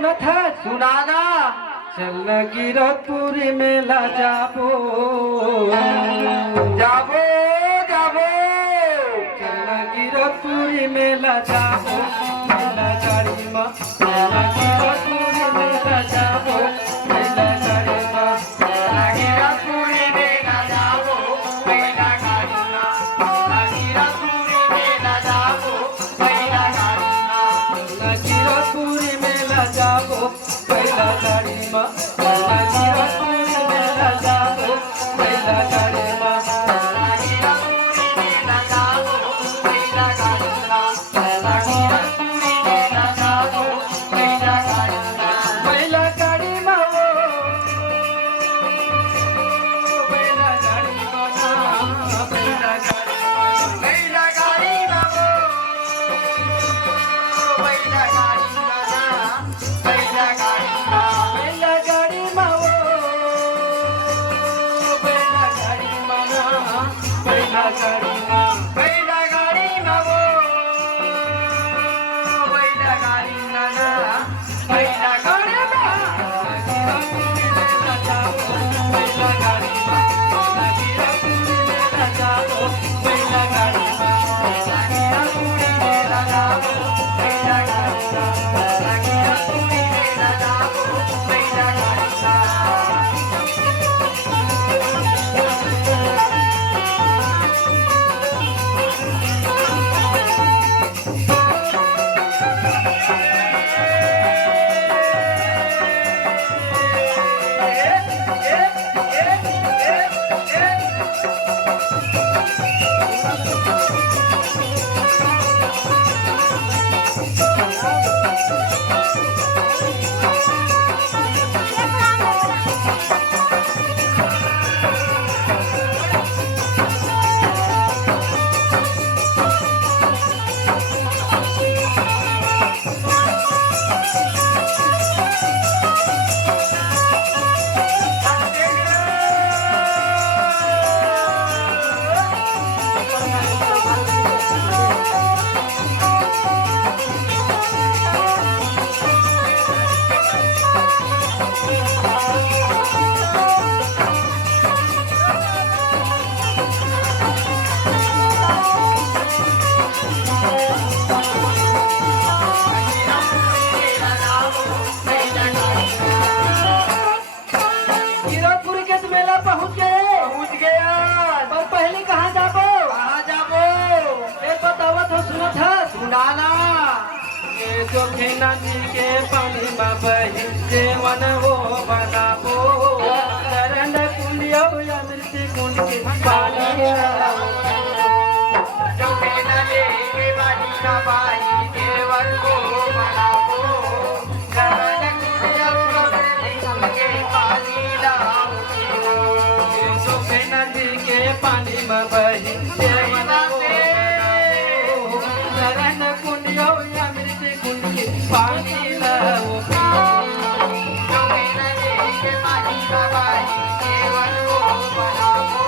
सुना था सुनाना। चल गिरतपुरी मेला जाबो जाबो जाबो चल गिरतपुरी मेला जाबो मेला गाड़ी में चल गिरतपुरी मेला जाबो मेला गाड़ी में गिरतपुरी मेला जाबो मेला गाड़ी में गिरतपुरी मेला जाबो मेला गाड़ी में गिरतपुरी मेला जाबो मेला गाड़ी में गिरतपुरी मेला जाबो मेला गाड़ी में गिरतपुरी मेला जाबो मेला गाड़ी में गिरतपुरी मेला जाबो मेला गाड़ी में मेला गाड़ी में वो मेला गाड़ी में ना मेला गाड़ी में मेला गाड़ी में वो मेला गाड़ी में ना मेला गाड़ी में मेला गाड़ी में वो मेला गाड़ी में ना मेला गाड़ी में बैला गाड़ी में वो बैला गाड़ी में ना बैला गाड़ी में मेला जाबो मेला गाड़ी में गिरतपुरी मेला जाबो मेला गाड़ी में गिरतपुरी मेला जाबो बैला गाड़ी में गिरतपुरी मेला जाबो बैला गाड़ी में गिरतपुरी के मेला पहुंच गए पहुंच गया। पर पहले कहाँ जाबो कहाँ जाबो एक बतावत हो सुनत है सुनाना। ये जो नदी के पानी में बही जेवन वो बनाबो चरण कुलियो या मृत्यु कुंड के पानी जो नदी के पानी का पानी केवल को बनाबो चरण कुलियो के पानी लाओ। जो नदी के पानी में बही जेवन वो बनाबो चरण कुलियो या मृत्यु कुंड के पानी लाओ जो नदी के पानी का पानी केवल को बनाबो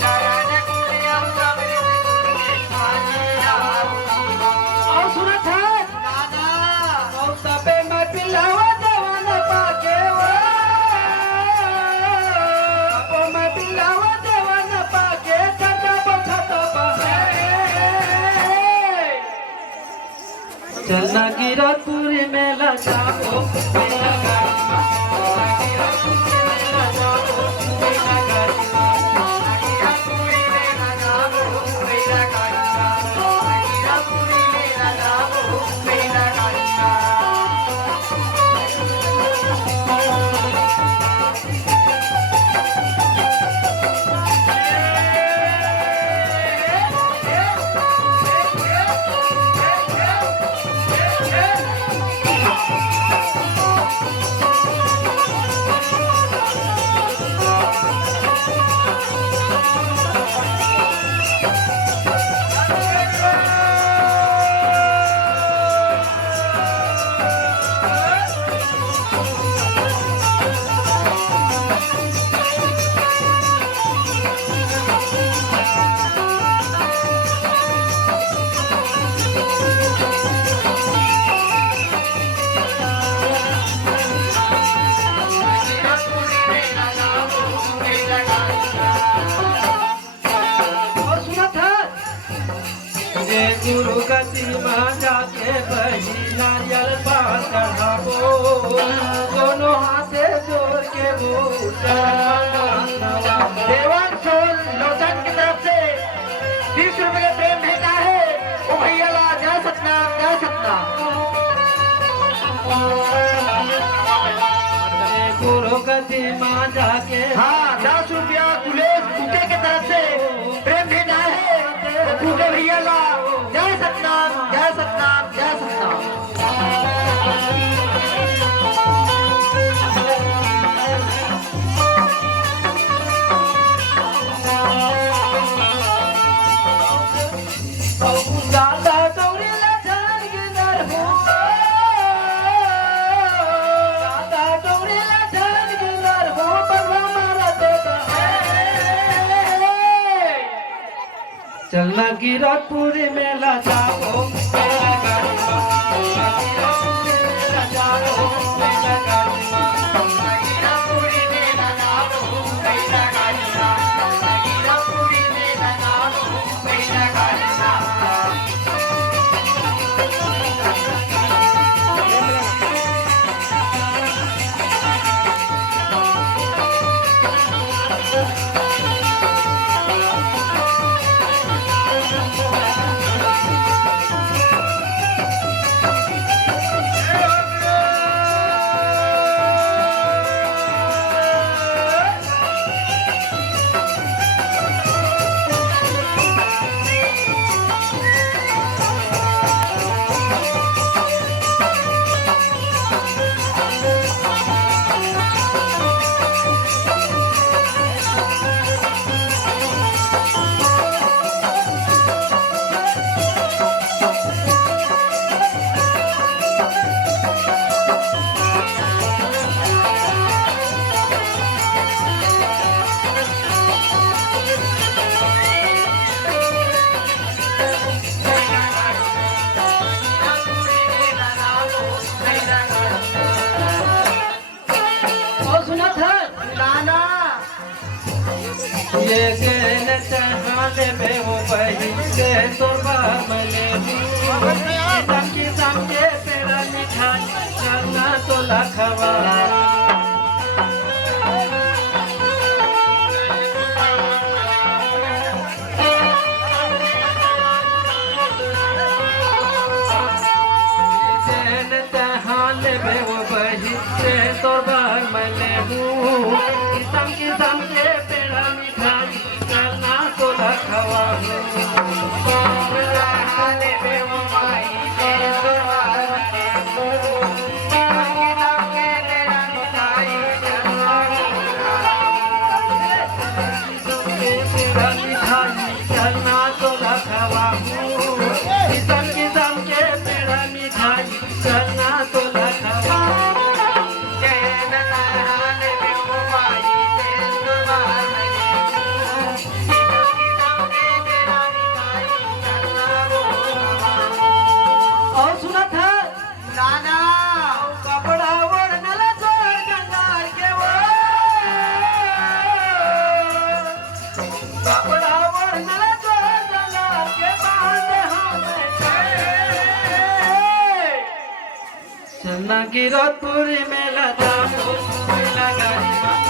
चरण कुलियो के पानी लाओ। और सुनत है नाना और तबे मैं पिलावा जवान पाके वो तबो मैं पिलावा जवान पाके चाचा बखत बहे चलना गिरतपुरी मेला जाबो मेला गाड़ी में गिरतपुरी मेला जाबो मेला गाड़ी में गिरतपुरी मेला जाबो मेला गाड़ी में गिरतपुरी मेला जाबो मेला गाड़ी में गुरु गति माँ जाके बही नारियल पान चढ़ावो दोनों हाथे जोड़ के वो देवान सोल लोचन की तरफ से 20 रुपए का प्रेम भेजा है। ओ भैया ला जय सतनाम जय सतनाम। गुरु गति माँ जाके हाँ 10 रुपया कुलेश कुटे की तरफ से प्रेम भेजा है। कुटे भैया ला जय सतनाम जय सतनाम जय सतनाम। दादा डोरीला जान गिरधर हो दादा डोरीला जान गिरधर हो बंगा मारा देता चलना गिरधपुरी मेला जाओ मेला गाड़ी गिरधपुरी मेला जाओ मेला गाड़ी गिरधपुरी मेला जाओ मेला गाड़ी गिरधपुरी मेला जाओ मेला गाड़ी। ये गेन चढ़ाने में वो बही से तोरबा मले संगी संगे तेरा मिठाई करना तो लखवा गेन चढ़ाने में वो बही से तोरबा मले संगी संगे तेरा मिठाई करना तो लखवा करना तो लखवा संगी संगे तेरा मिठाई करना तो लखवा और सुना था नाना कपड़ा ओढ़नला जोड़ कंगार के वो कपड़ा ओढ़नला जोड़ कंगार के बांधे हमें चलना गिरधपुरी मेला जाओ मेला गाड़ी